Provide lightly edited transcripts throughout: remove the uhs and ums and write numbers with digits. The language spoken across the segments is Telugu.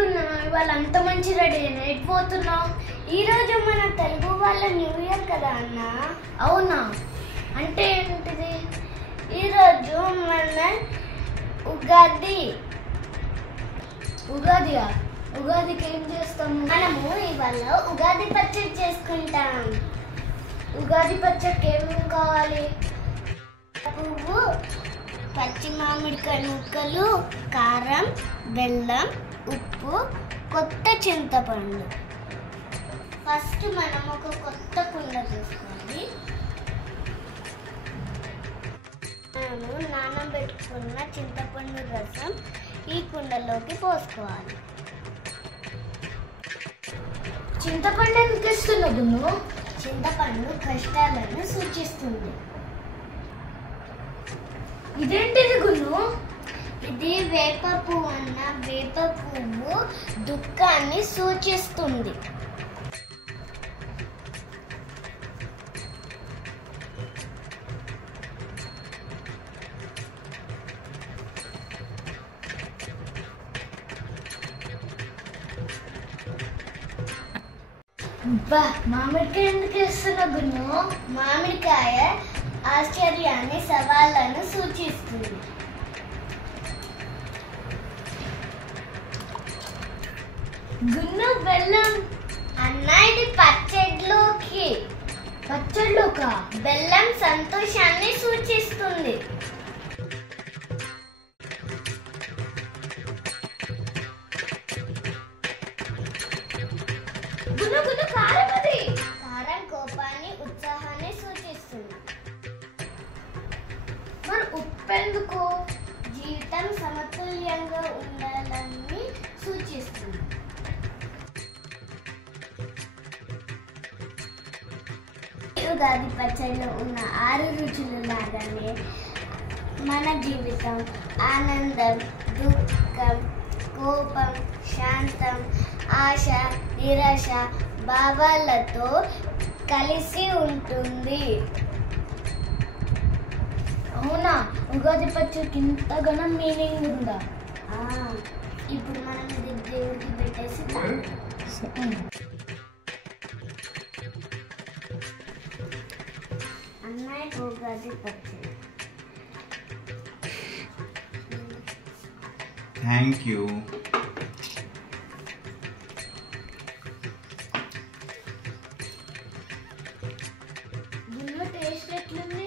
ఇవాళ అంత మంచి రెడీ ఎటు పోతున్నావు? ఈరోజు మన తెలుగు వాళ్ళ న్యూ ఇయర్ కదా అన్న. అవునా? అంటే ఏంటిది? ఈరోజు మన ఉగాది. ఉగాదియా? ఉగాదికి ఏం చేస్తాము? మనము ఇవాళ ఉగాది పచ్చడి చేసుకుంటాం. ఉగాది పచ్చడికి ఏమేమి కావాలి? పువ్వు, పచ్చి మామిడికాయ ముక్కలు, కారం, బెల్లం, ఉప్పు, కొత్త చింతపండు. ఫస్ట్ మనం ఒక కొత్త కుండ తీసుకోవాలి. మనము నానబెట్టుకున్న చింతపండు రసం ఈ కుండలోకి పోసుకోవాలి. చింతపండు ఎందుకు ఇస్తున్నావు నువ్వు? చింతపండు కష్టాలను సూచిస్తుంది. ఇదేంటిది గున్ను? ఇది వేప పువ్వు అన్న. వేప పువ్వు దుఃఖాన్ని సూచిస్తుంది. మామిడికాయ ఎందుకు ఇస్తున్నావు గున్ను? మామిడికాయ ఆశ్చర్యాన్ని, సవాళ్లను సూచిస్తుంది. గున్ను బెల్లం అన్న ఇది పచ్చడిలోకి. పచ్చడిలోకా? బెల్లం సంతోషాన్ని సూచిస్తుంది. గున్ను గున్ను కారం అది. కారం కోపాన్ని, ఉత్సాహాన్ని సూచిస్తుంది. మరి ఉప్పు ఎందుకు? జీవితం సమతుల్యంగా ఉండాలని సూచిస్తుంది. ఉగాది పచ్చడిలో ఉన్న 6 రుచులు లాగానే మన జీవితం ఆనందం, దుఃఖం, కోపం, శాంతం, ఆశ, నిరాశ భావాలతో కలిసి ఉంటుంది. అవునా? ఉగాది పచ్చడికి ఇంతగానో మీనింగ్ ఉందా? ఇప్పుడు మనం ఇది దేవుడికి పెట్టేసి అన్నయ్య ఉగాది పచ్చడి. Thank you. గున్ను టేస్ట్ ఎట్లుంది?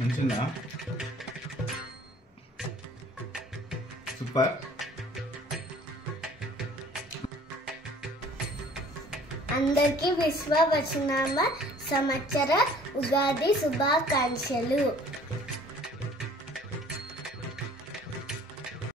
మంచిగా సూపర్. అందరికీ విశ్వవసునామ సంవత్సర ఉగాది శుభాకాంక్షలు.